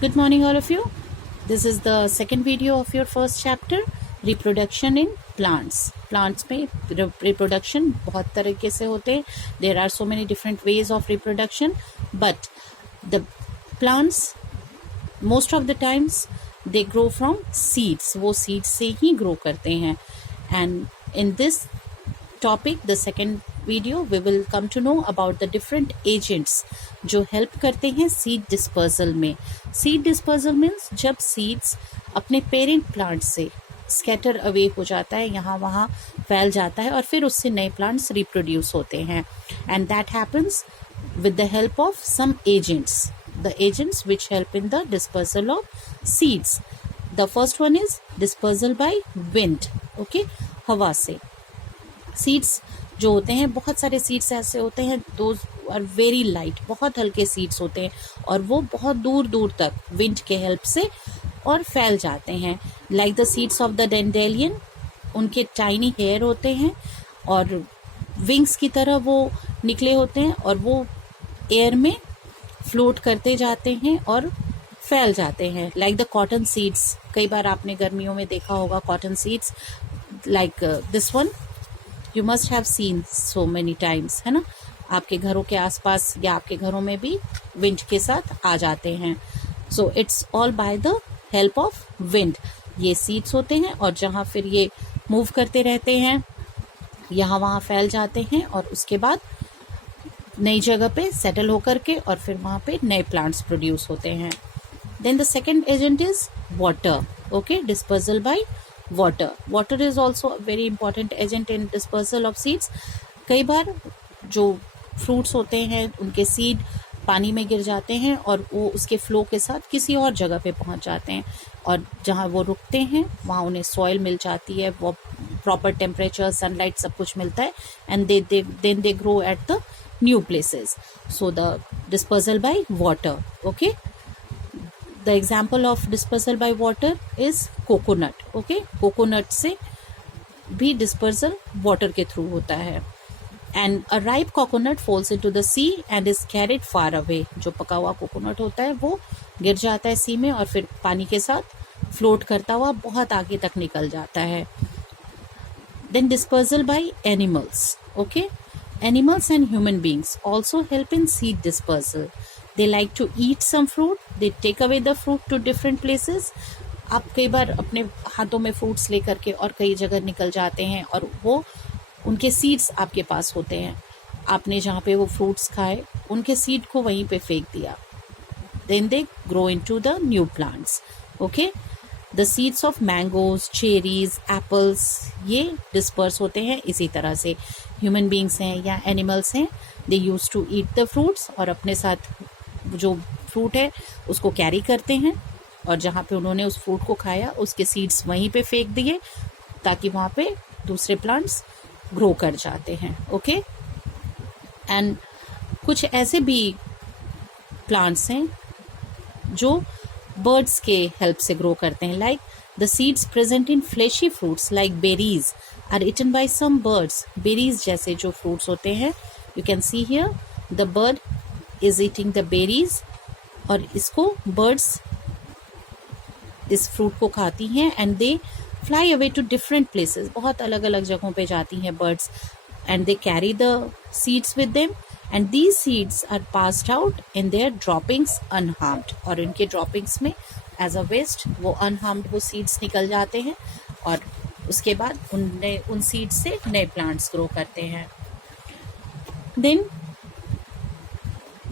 Good morning, all of you. This is the second video of your first chapter, reproduction in plants. Plants में reproduction बहुत तरीके से होते हैं. There are so many different ways of reproduction, but the plants most of the times they grow from seeds. वो seeds से ही grow करते हैं. And in this topic, the second video, we will come to know about the different agents जो help करते हैं seed dispersal में. Seed dispersal means जब seeds अपने parent plant से scatter away हो जाता है, यहाँ वहाँ फैल जाता है और फिर उससे नए plants reproduce होते हैं. And that happens with the help of some agents. The agents which help in the dispersal of seeds. The first one is dispersal by wind. Okay, हवा से. सीड्स जो होते हैं, बहुत सारे सीड्स ऐसे होते हैं, दोज आर वेरी लाइट, बहुत हल्के सीड्स होते हैं और वो बहुत दूर दूर तक विंड के हेल्प से और फैल जाते हैं. Like the seeds of the dandelion, उनके टाइनी हेयर होते हैं और विंग्स की तरह वो निकले होते हैं और वो एयर में फ्लोट करते जाते हैं और फैल जाते हैं. लाइक द कॉटन सीड्स, कई बार आपने गर्मियों में देखा होगा cotton seeds, like this one you must have seen so many times, है ना. आपके घरों के आसपास या आपके घरों में भी विंड के साथ आ जाते हैं. So it's all by the help of wind. ये सीड्स होते हैं और जहाँ फिर ये मूव करते रहते हैं, यहाँ वहाँ फैल जाते हैं और उसके बाद नई जगह पे सेटल होकर के और फिर वहाँ पे नए प्लांट्स प्रोड्यूस होते हैं. Then the second agent is water. Okay, dispersal by water. Water is also a very important agent in dispersal of seeds. कई बार जो फ्रूट्स होते हैं उनके सीड पानी में गिर जाते हैं और वो उसके फ्लो के साथ किसी और जगह पे पहुंच जाते हैं और जहां वो रुकते हैं वहां उन्हें सॉइल मिल जाती है, वो प्रॉपर टेम्परेचर, सनलाइट सब कुछ मिलता है and then they grow at the new places. So the dispersal by water. Okay, the example of dispersal by water is coconut. Okay, coconut से भी dispersal water के through होता है. And a ripe coconut falls into the sea and is carried far away. जो पका हुआ coconut होता है वो गिर जाता है सी में और फिर पानी के साथ फ्लोट करता हुआ बहुत आगे तक निकल जाता है. Then dispersal by animals. Okay, animals and human beings also help in seed dispersal. They like to eat some fruit. They take away the fruit to different places. आप कई बार अपने हाथों में फ्रूट्स लेकर के और कई जगह निकल जाते हैं और वो उनके सीड्स आपके पास होते हैं. आपने जहाँ पे वो फ्रूट्स खाए उनके सीड को वहीं पे फेंक दिया. Then they grow into the new plants. Okay, the seeds of mangoes, cherries, apples ये disperse होते हैं इसी तरह से. Human beings हैं या animals हैं, they used to eat the fruits और अपने साथ जो फ्रूट है उसको कैरी करते हैं और जहाँ पे उन्होंने उस फ्रूट को खाया उसके सीड्स वहीं पे फेंक दिए ताकि वहाँ पे दूसरे प्लांट्स ग्रो कर जाते हैं. ओके, एंड कुछ ऐसे भी प्लांट्स हैं जो बर्ड्स के हेल्प से ग्रो करते हैं. Like the seeds present in fleshy fruits like berries are eaten by some birds. Berries जैसे जो फ्रूट्स होते हैं, you can see here the bird is eating the berries और इसको birds इस fruit को खाती हैं and they fly away to different places. बहुत अलग अलग जगहों पे जाती हैं birds and they carry the seeds with them and these seeds are passed out in their droppings unharmed. और इनके droppings में as a waste वो unharmed वो seeds निकल जाते हैं और उसके बाद उन seeds से नए plants grow करते हैं. Then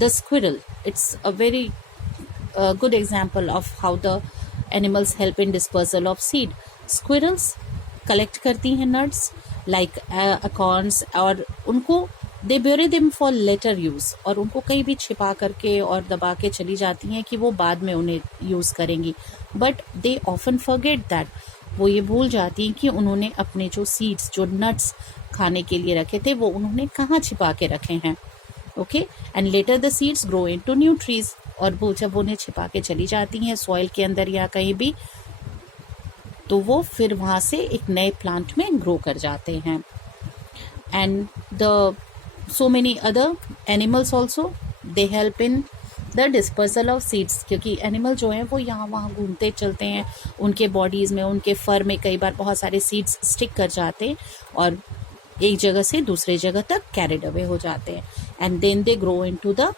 the squirrel, it's a very good example of how the animals help in dispersal of seed. Squirrels collect करती हैं nuts like acorns और उनको they bury them for later use और उनको कहीं भी छिपा करके और दबा के चली जाती हैं कि वो बाद में उन्हें यूज़ करेंगी. But they often forget that, वो ये भूल जाती हैं कि उन्होंने अपने जो सीड्स जो नट्स खाने के लिए रखे थे वो उन्होंने कहाँ छिपा के रखे हैं. Okay, and later the seeds grow into new trees और वो जब उन्हें छिपा के चली जाती हैं सॉइल के अंदर या कहीं भी तो वो फिर वहाँ से एक नए प्लांट में ग्रो कर जाते हैं. And the so many other animals also, they help in the dispersal of seeds, क्योंकि एनिमल जो हैं वो यहाँ वहाँ घूमते चलते हैं, उनके बॉडीज़ में, उनके फर में कई बार बहुत सारे सीड्स स्टिक कर जाते हैं और एक जगह से दूसरे जगह तक कैरिड अवे हो जाते हैं, and then they grow into the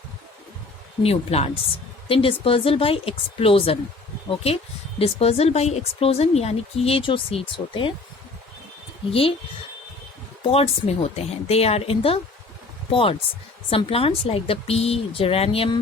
new plants. Then dispersal by explosion. Okay, dispersal by explosion यानी कि ये जो सीड्स होते हैं ये पॉड्स में होते हैं. They are in the pods. Some plants like the pea, geranium,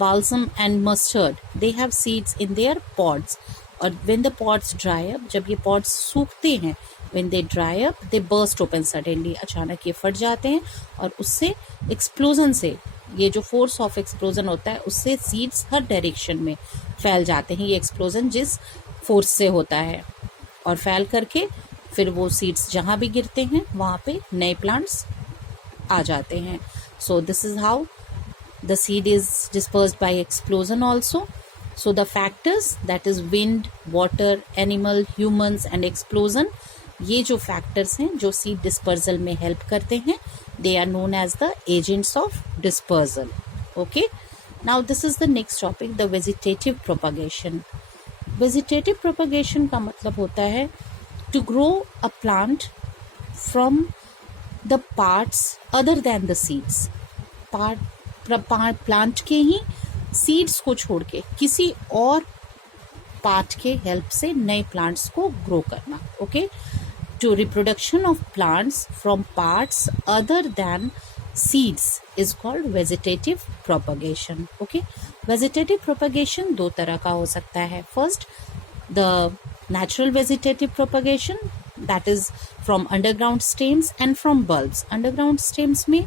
balsam and mustard, they have seeds in their pods. Or when the pods dry up, जब ये pods सूखते हैं, when they dry up, they burst open suddenly. अचानक ये फट जाते हैं और उससे explosion से, ये जो force of explosion होता है उससे seeds हर direction में फैल जाते हैं. ये explosion जिस force से होता है और फैल करके फिर वो seeds जहाँ भी गिरते हैं वहाँ पे नए plants आ जाते हैं. So this is how the seed is dispersed by explosion also. So the factors that is wind, water, animal, humans and explosion, ये जो फैक्टर्स हैं जो सीड डिस्पर्सल में हेल्प करते हैं, they are known as the agents of dispersal. Okay, now this is the next topic, the vegetative propagation. Vegetative propagation का मतलब होता है to grow a plant from the parts other than the seeds. Plant के ही seeds को छोड़ के किसी और पार्ट के हेल्प से नए प्लांट्स को ग्रो करना. Okay, to reproduction of plants from parts other than seeds is called vegetative propagation. Okay, vegetative propagation दो तरह का हो सकता है. First, the natural vegetative propagation, that is from underground stems and from bulbs. Underground stems में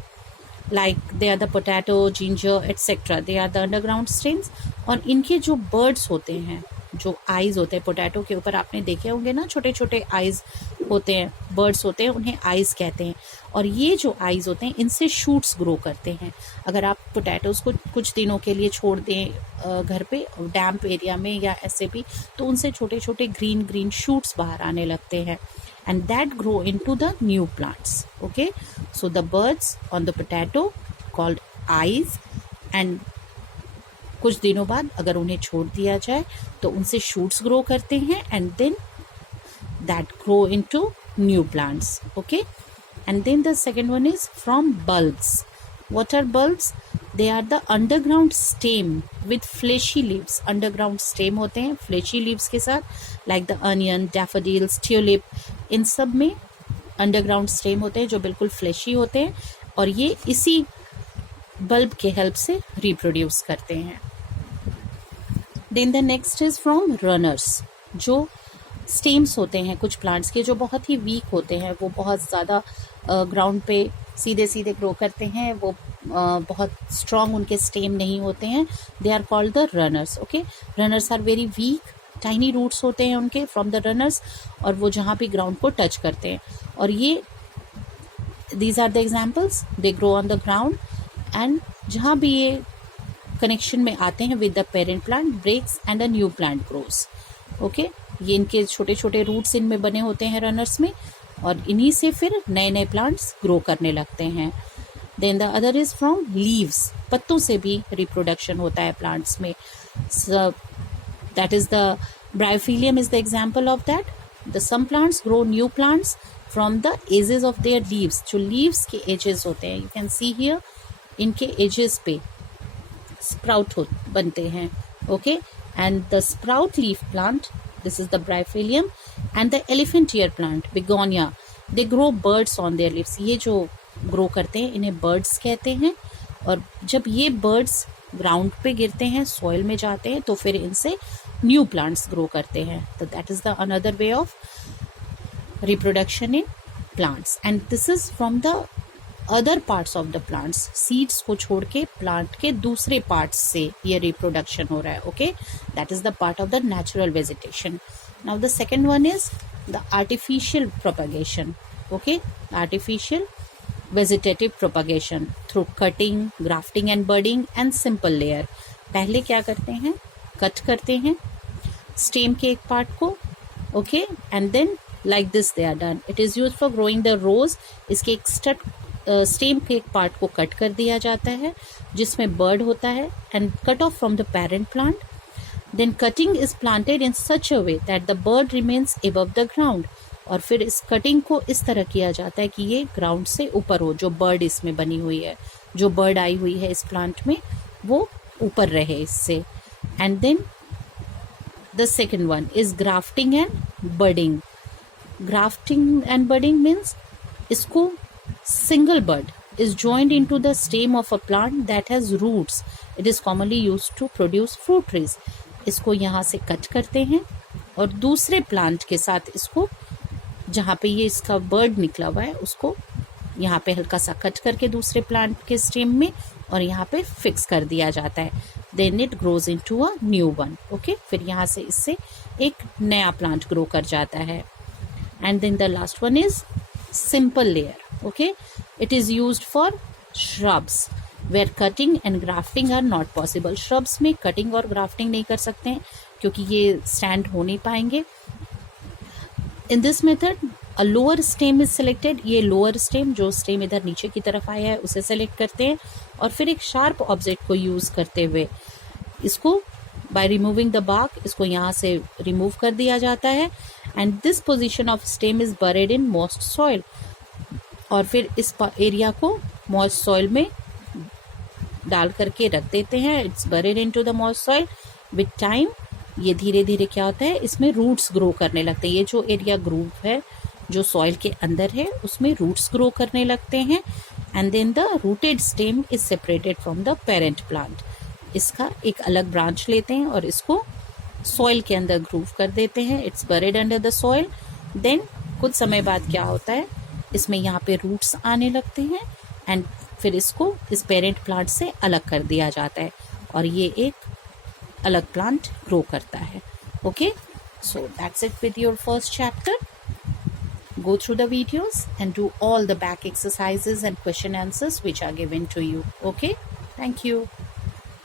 like they are the potato, ginger etc. They are the underground stems. और इनके जो birds होते हैं, जो eyes होते हैं, पोटैटो के ऊपर आपने देखे होंगे ना, छोटे छोटे eyes होते हैं, birds होते हैं, उन्हें eyes कहते हैं. और ये जो eyes होते हैं इनसे shoots grow करते हैं. अगर आप पोटैटोज को कुछ दिनों के लिए छोड़ दें घर पे डैम्प एरिया में या ऐसे भी, तो उनसे छोटे छोटे ग्रीन ग्रीन शूट्स बाहर आने लगते हैं, and that grow into the new plants. Okay, so the birds on the potato called eyes, and कुछ दिनों बाद अगर उन्हें छोड़ दिया जाए तो उनसे shoots grow करते हैं, and then that grow into new plants. Okay, and then the second one is from bulbs. What are bulbs? They are the underground stem with fleshy leaves. Underground stem होते हैं fleshy leaves के साथ, like the onion, daffodils, tulip. इन सब में underground stem होते हैं जो बिल्कुल fleshy होते हैं और ये इसी bulb के help से reproduce करते हैं. Then the next is from runners. जो स्टेम्स होते हैं कुछ प्लांट्स के जो बहुत ही वीक होते हैं, वो बहुत ज़्यादा ग्राउंड पे सीधे सीधे ग्रो करते हैं, वो बहुत स्ट्रॉन्ग उनके स्टेम नहीं होते हैं. They are called the runners. Okay, runners are very weak, tiny roots होते हैं उनके फ्रॉम द रनर्स, और वो जहाँ भी ग्राउंड को टच करते हैं. और ये these are the examples, they grow on the ground, and जहाँ भी ये कनेक्शन में आते हैं with the parent plant, breaks and a new plant grows. Okay, ये इनके छोटे छोटे रूट्स इनमें बने होते हैं रनर्स में, और इन्हीं से फिर नए नए प्लांट्स ग्रो करने लगते हैं. Then the other is from leaves. पत्तों से भी रिप्रोडक्शन होता है प्लांट्स में. That is the bryophyllum is the example of that. The some plants grow new plants from the edges of their leaves. जो लीव्स के एजेस होते हैं, यू कैन सी हियर, इनके एजेस पे स्प्राउट बनते हैं. Okay, and the sprout leaf plant, this is the bryophyllum, and the elephant ear plant, begonia, they grow birds on their leaves. ये जो ग्रो करते हैं इन्हें birds कहते हैं, और जब ये birds ग्राउंड पे गिरते हैं, सॉइल में जाते हैं, तो फिर इनसे न्यू प्लांट्स ग्रो करते हैं. तो that is the another way of reproduction in plants, and this is from the other parts of the plants. Seeds को छोड़ के प्लांट के दूसरे पार्ट्स से ये रिप्रोडक्शन हो रहा है. Okay, that is the part of the natural vegetation. Now the second one is the artificial propagation. Okay, artificial vegetative propagation through cutting, grafting and budding and simple layer. पहले क्या करते हैं, cut करते हैं stem के एक part को. Okay, and then like this they are done. It is used for growing the rows. इसके स्टेम के एक पार्ट को कट कर दिया जाता है जिसमें बर्ड होता है and cut off from the parent plant. Then cutting is planted in such a way that the bud remains above the ground. और फिर इस कटिंग को इस तरह किया जाता है कि ये ग्राउंड से ऊपर हो, जो बर्ड इसमें बनी हुई है, जो बर्ड आई हुई है इस प्लांट में, वो ऊपर रहे इससे. And then the second one is grafting and budding. Grafting and budding means इसको single bud is joined into the stem of a plant that has roots. It is commonly used to produce fruit trees. इसको यहाँ से cut करते हैं और दूसरे plant के साथ इसको, जहाँ पे ये इसका बर्ड निकला हुआ है, उसको यहाँ पे हल्का सा कट करके दूसरे प्लांट के स्टेम में और यहाँ पे फिक्स कर दिया जाता है. Then it grows into a new one. Okay? फिर यहाँ से इससे एक नया प्लांट ग्रो कर जाता है. And then the last one is simple layer. Okay, it is used for shrubs where cutting and grafting are not possible. Shrubs में cutting और grafting नहीं कर सकते हैं क्योंकि ये stand हो नहीं पाएंगे. In this method a lower stem is selected. ये lower stem, जो stem इधर नीचे की तरफ आया है, उसे select करते हैं और फिर एक sharp object को use करते हुए इसको by removing the bark, इसको यहाँ से remove कर दिया जाता है. And this position of stem is buried in moist soil. और फिर इस एरिया को मॉइस्ट सॉइल में डाल करके रख देते हैं. It's buried into the moist soil. With time ये धीरे धीरे क्या होता है, इसमें रूट्स ग्रो करने लगते हैं. ये जो एरिया ग्रूव है जो सॉइल के अंदर है उसमें रूट्स ग्रो करने लगते हैं. And then the rooted stem is separated from the parent plant. इसका एक अलग ब्रांच लेते हैं और इसको सॉइल के अंदर ग्रूव कर देते हैं. It's buried under the soil. देन कुछ समय बाद क्या होता है, इसमें यहाँ पे रूट्स आने लगते हैं एंड फिर इसको इस पेरेंट प्लांट से अलग कर दिया जाता है और ये एक अलग प्लांट ग्रो करता है. Okay, so that's it with your first chapter. Go through the videos and do all the back exercises and question answers which are given to you. Okay, thank you.